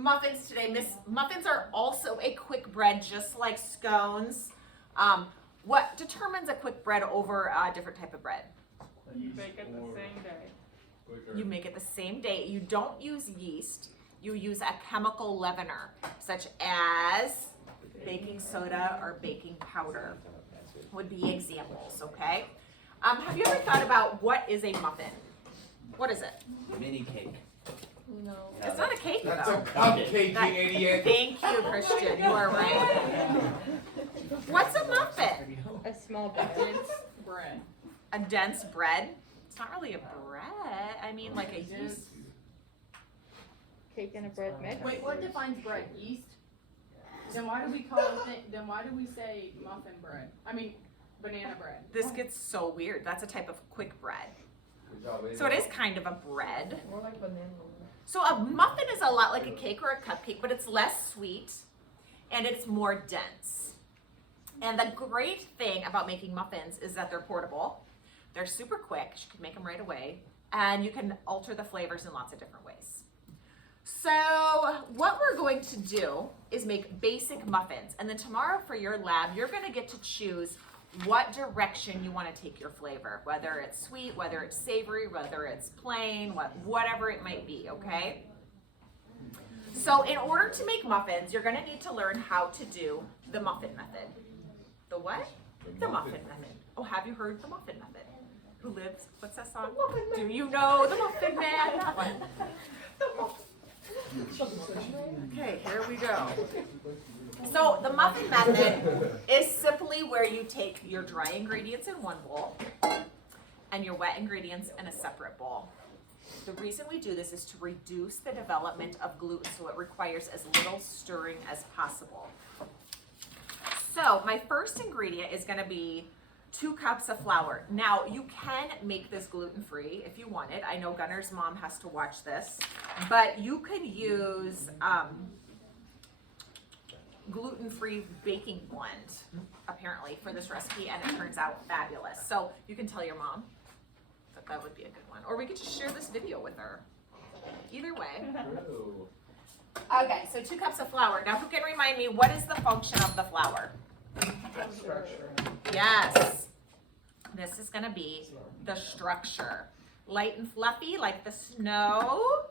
muffins today. Muffins are also a quick bread, just like scones. What determines a quick bread over a different type of bread? You bake it the same day. You make it the same day. You don't use yeast. You use a chemical leavener, such as baking soda or baking powder would be examples, okay? Have you ever thought about what is a muffin? What is it? Mini cake. No. It's not a cake, That's though. a cupcake, you idiot. Thank you, Christian. You are right. What's a muffin? A small dense bread. A dense bread? It's not really a bread. I mean, like a yeast. Cake and a bread mix. Wait, what defines bread? Yeast? Then why do we call it? Then why do we say muffin bread? I mean, banana bread. This gets so weird. That's a type of quick bread. So it is kind of a bread. More like banana. So a muffin is a lot like a cake or a cupcake, but it's less sweet and it's more dense. And the great thing about making muffins is that they're portable. They're super quick. You can make them right away. And you can alter the flavors in lots of different ways. So what we're going to do is make basic muffins. And then tomorrow for your lab, you're going to get to choose what direction you want to take your flavor, whether it's sweet, whether it's savory, whether it's plain, whatever it might be, okay? So in order to make muffins, you're going to need to learn how to do the muffin method. The what? The muffin method. Oh, have you heard the muffin method? Who lives? What's that song? Do you know the Muffin Man? What? Okay, here we go. So the muffin method is simply where you take your dry ingredients in one bowl and your wet ingredients in a separate bowl. The reason we do this is to reduce the development of gluten, so it requires as little stirring as possible. So my first ingredient is going to be 2 cups of flour. Now you can make this gluten-free if you wanted. I know Gunner's mom has to watch this, but you could use gluten-free baking blend apparently for this recipe, and it turns out fabulous. So you can tell your mom that would be a good one, or we could just share this video with her. Either way. Okay, so 2 cups of flour. Now who can remind me, what is the function of the flour? Yes. This is going to be the structure. Light and fluffy like the snow.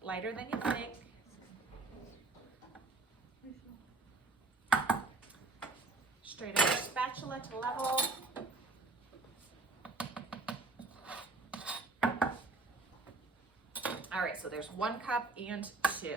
Lighter than you think. Straight up your spatula to level. All right, so there's 1 cup and 2.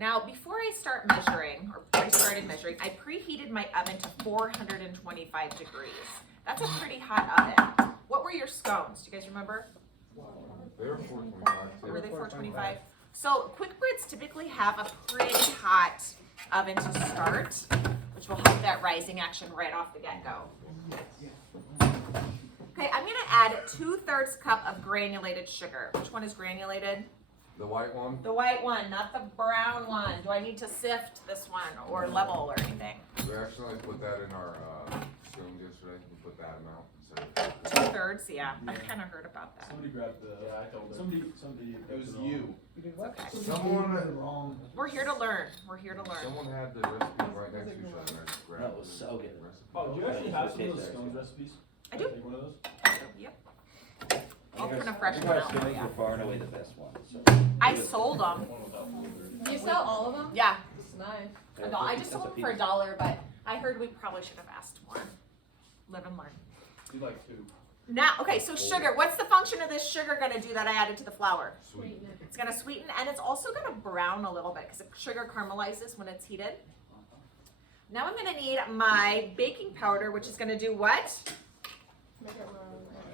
Now, before I start measuring, or I started measuring, I preheated my oven to 425 degrees. That's a pretty hot oven. What were your scones? Do you guys remember? They were 425. Were they 425? So quick breads typically have a pretty hot oven to start, which will help that rising action right off the get-go. Okay, I'm gonna add 2/3 cup of granulated sugar. Which one is granulated? The white one? The white one, not the brown one. Do I need to sift this one or level or anything? We actually put that in our scones yesterday. We put that amount. So 2/3, yeah. I kind of heard about that. Somebody grabbed the. Yeah, I told her. Somebody. It was you. Okay. someone We're here to learn. We're here to learn. someone had the recipe right next to each other. And I just grabbed That was so good. the recipe. Oh, do you actually have some of those scones recipes? I do. Take one of those. Yep. I'll print a fresh one out for Scones you. were far and away the best one. So. I sold them. You sell all of them? Yeah. It's nice. I just sold them for $1, but I heard we probably should have asked more. Live and learn. Do like 2. Now, okay, so sugar. What's the function of this sugar going to do that I added to the flour? Sweet. It's going to sweeten, and it's also going to brown a little bit because the sugar caramelizes when it's heated. Now I'm going to need my baking powder, which is going to do what?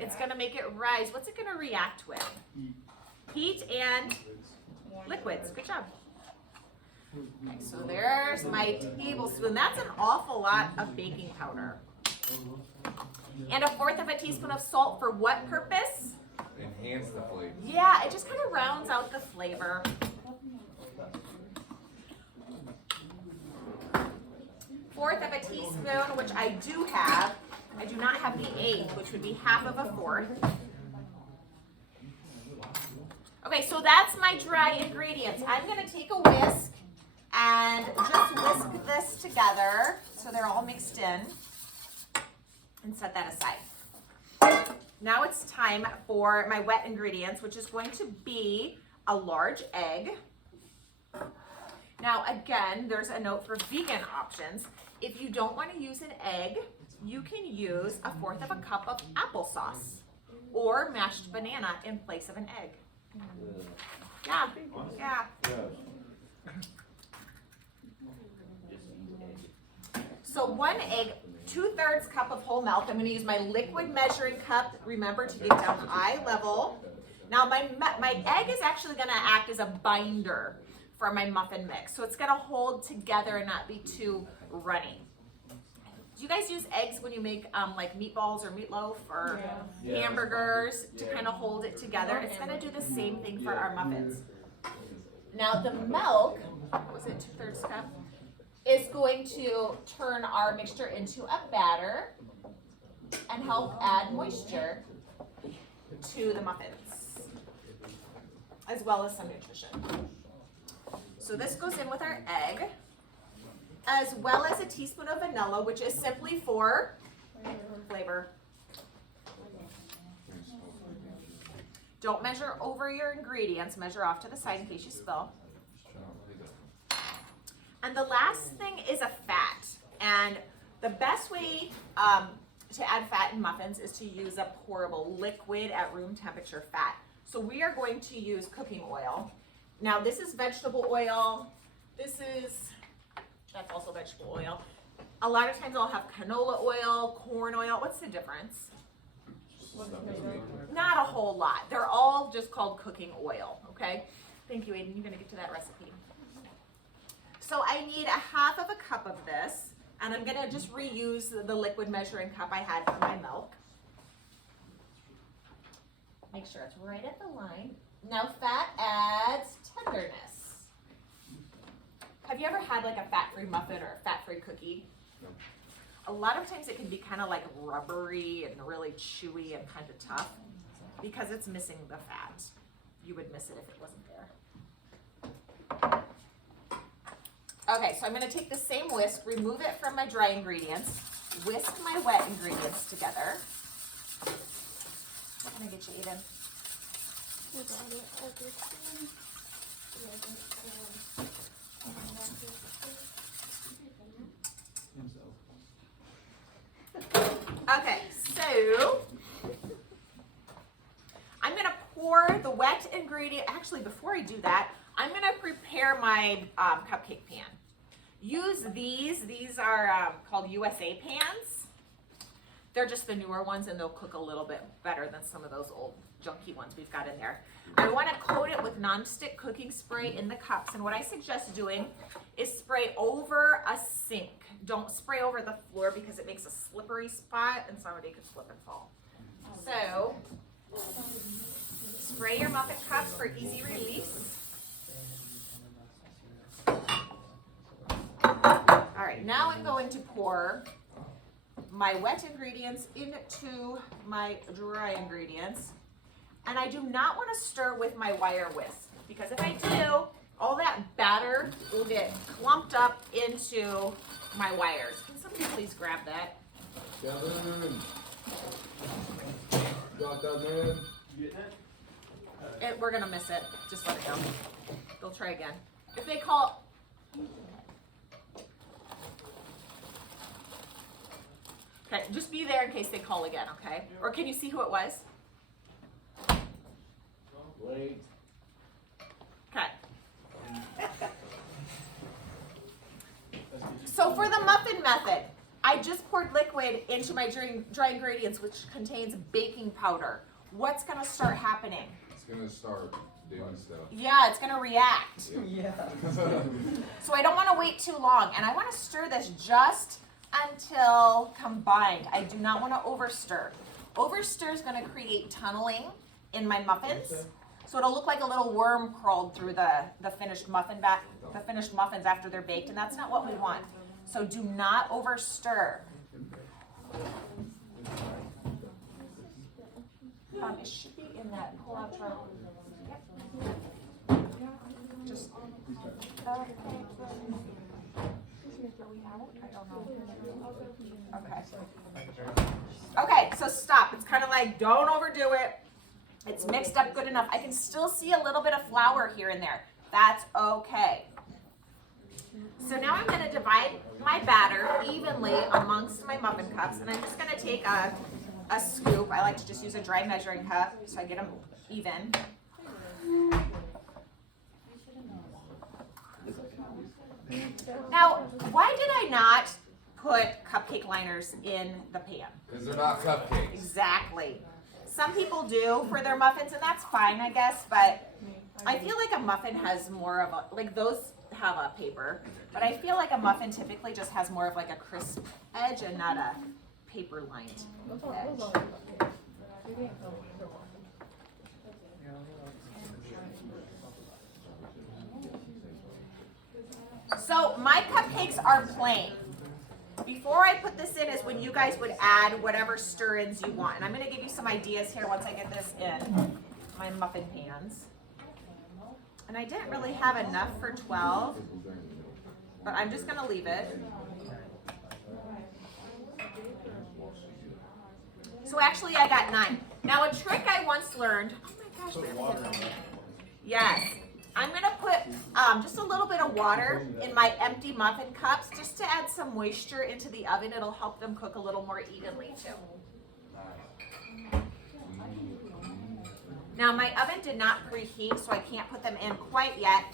It's going to make it rise. What's it going to react with? Heat and liquids. Good job. Okay, so there's my tablespoon. That's an awful lot of baking powder. And 1/4 teaspoon of salt for what purpose? Enhance the flavor. Yeah, it just kind of rounds out the flavor. 1/4 teaspoon, which I do have. I do not have the 1/8, which would be 1/2 of a 4. Okay, so that's my dry ingredients. I'm gonna take a whisk and just whisk this together so they're all mixed in and set that aside. Now it's time for my wet ingredients, which is going to be a large egg. Now again, there's a note for vegan options. If you don't want to use an egg, you can use 1/4 of a cup of applesauce or mashed banana in place of an egg. Yeah, yeah. Just use egg. So 1 egg, 2/3 cup of whole milk. I'm going to use my liquid measuring cup. Remember to get down eye level. Now my egg is actually going to act as a binder for my muffin mix. So it's going to hold together and not be too runny. Do you guys use eggs when you make like meatballs or meatloaf or Yeah. hamburgers to kind of hold it together? It's going to do the same thing for our muffins. Now the milk, what was it, 2/3 cup, is going to turn our mixture into a batter and help add moisture to the muffins, as well as some nutrition. So this goes in with our egg, as well as a teaspoon of vanilla, which is simply for flavor. Don't measure over your ingredients, measure off to the side in case you spill. And the last thing is a fat. And the best way to add fat in muffins is to use a pourable liquid at room temperature fat. So we are going to use cooking oil. Now this is vegetable oil. That's also vegetable oil. A lot of times I'll have canola oil, corn oil. What's the difference? Not a whole lot. They're all just called cooking oil, okay? Thank you, Aiden. You're gonna get to that recipe. So I need 1/2 cup of this, and I'm gonna just reuse the liquid measuring cup I had for my milk. Make sure it's right at the line. Now fat adds tenderness. Have you ever had like a fat-free muffin or a fat-free cookie? No. A lot of times it can be kind of like rubbery and really chewy and kind of tough because it's missing the fat. You would miss it if it wasn't there. Okay, so I'm gonna take the same whisk, remove it from my dry ingredients, whisk my wet ingredients together. What can I get you, Aiden? Okay, so I'm gonna pour the wet ingredient. Actually, before I do that, I'm gonna prepare my cupcake pan. Use these. These are called USA pans. They're just the newer ones, and they'll cook a little bit better than some of those old junky ones we've got in there. I want to coat it with nonstick cooking spray in the cups, and what I suggest doing is spray over a sink. Don't spray over the floor because it makes a slippery spot and somebody could slip and fall. So spray your muffin cups for easy release. All right, now I'm going to pour my wet ingredients into my dry ingredients. And I do not want to stir with my wire whisk because if I do, all that batter will get clumped up into my wires. Can somebody please grab that? Kevin. Got that, man? You getting it? We're gonna miss it. Just let it go. They'll try again. If they call. Okay, just be there in case they call again, okay? Or can you see who it was? Wait. Okay. So for the muffin method, I just poured liquid into my dry ingredients, which contains baking powder. What's gonna start happening? It's gonna start doing stuff. Yeah, it's gonna react. Yeah. So I don't wanna wait too long, and I wanna stir this just until combined. I do not wanna overstir. Overstir is gonna create tunneling in my muffins. So it'll look like a little worm crawled through the finished muffins after they're baked, and that's not what we want. So do not overstir. It should be in that pull-out jar. Yeah. Just. Okay. Okay, so stop. It's kind of like, don't overdo it. It's mixed up good enough. I can still see a little bit of flour here and there. That's okay. So now I'm going to divide my batter evenly amongst my muffin cups, and I'm just going to take a scoop. I like to just use a dry measuring cup so I get them even. Now, why did I not put cupcake liners in the pan? Because they're not cupcakes. Exactly. Some people do for their muffins, and that's fine, I guess, but I feel like a muffin has more of a, like those have a paper, but I feel like a muffin typically just has more of like a crisp edge and not a paper lined edge. So my cupcakes are plain. Before I put this in is when you guys would add whatever stir-ins you want. And I'm going to give you some ideas here once I get this in my muffin pans. And I didn't really have enough for 12, but I'm just going to leave it. So actually I got 9. Now a trick I once learned, oh my gosh, yes. I'm going to put just a little bit of water in my empty muffin cups just to add some moisture into the oven. It'll help them cook a little more evenly too. Now my oven did not preheat, so I can't put them in quite yet,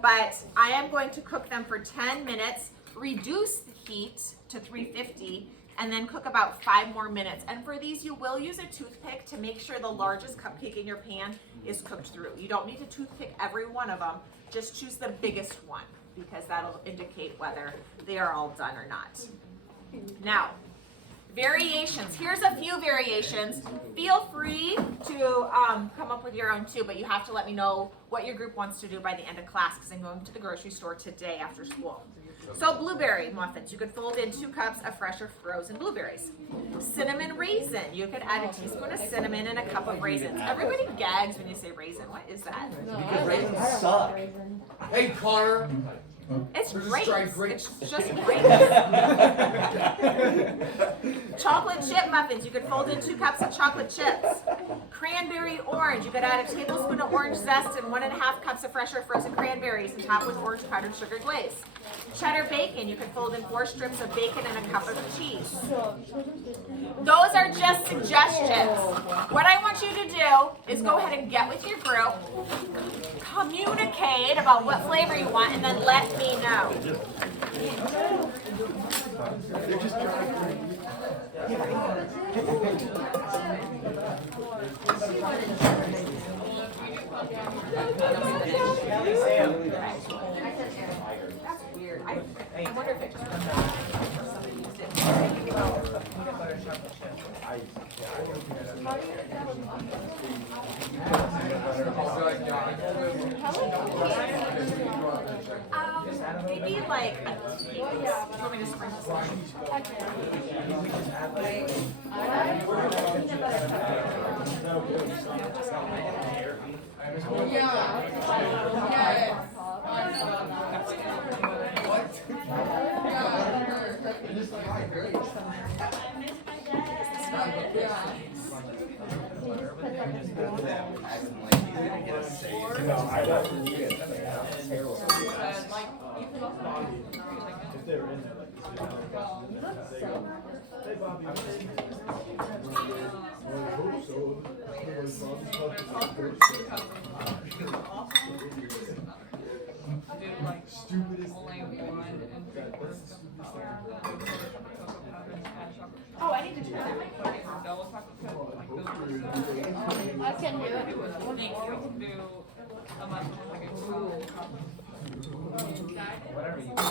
but I am going to cook them for 10 minutes, reduce the heat to 350, and then cook about 5 more minutes. And for these, you will use a toothpick to make sure the largest cupcake in your pan is cooked through. You don't need to toothpick every one of them. Just choose the biggest one because that'll indicate whether they are all done or not. Now, variations. Here's a few variations. Feel free to come up with your own too, but you have to let me know what your group wants to do by the end of class because I'm going to the grocery store today after school. So blueberry muffins, you could fold in 2 cups of fresh or frozen blueberries. Cinnamon raisin, you could add a teaspoon of cinnamon and a cup of raisins. Everybody gags when you say raisin. What is that? Because raisins suck. Hey, Connor. It's They're just grapes. dried grapes. It's just grapes. Chocolate chip muffins, you could fold in 2 cups of chocolate chips. Cranberry orange, you could add a tablespoon of orange zest and 1.5 cups of fresh or frozen cranberries and top with orange powdered sugar glaze. Cheddar bacon, you could fold in 4 strips of bacon and a cup of cheese. Those are just suggestions. What I want you to do is go ahead and get with your group, communicate about what flavor you want, and then let me know. They're just dry grapes. That's weird. I wonder if it just somebody used it. Maybe like a teaspoon. You want me to sprinkle some? Oh, I need to do that. I can do it. Whatever you